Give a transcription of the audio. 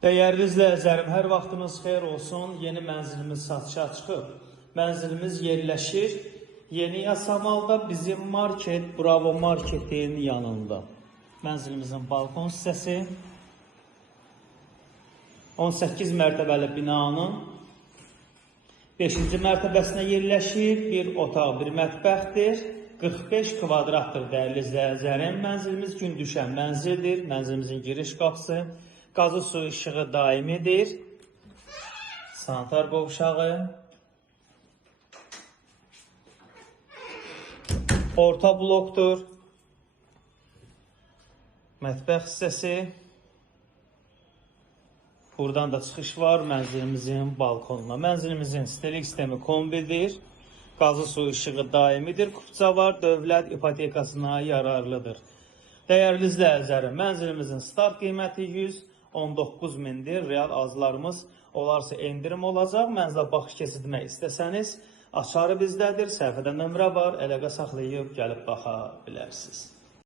Dəyərli izləyicilərim, hər vaxtınız xeyir olsun. Yeni mənzilimiz satışa çıxıb. Mənzilimiz yerləşir Yeni Yasamalda, bizim market Bravo Marketin yanında. Mənzilimizin balkon hissəsi 18 mərtəbəli binanın 5-ci mərtəbəsinə yerləşir. Bir otaq, bir mətbəxdir. 45 kvadratdır dəyərli izləyicilərim. Mənzilimiz gün düşən mənzildir. Mənzilimizin giriş qapısı, qazı su işığı daimidir. Sanitar qovşağı, orta blokdur. Mətbəx hissəsi. Buradan da çıxış var mənzilimizin balkonuna. Mənzilimizin stilik sistemi kombidir. Qazı su işığı daimidir. Kupça var, dövlət ipotekasına yararlıdır. Dəyərli izləyicilərim, mənzilimizin start qiyməti 119 mindir. Real arzlarımız olarsa endirim olacaq. Mənzilə baxış keçirmək istəsəniz, açarı bizdədir. Səhifədə nömrə var. Əlaqə saxlayıb gəlib baxa bilərsiniz.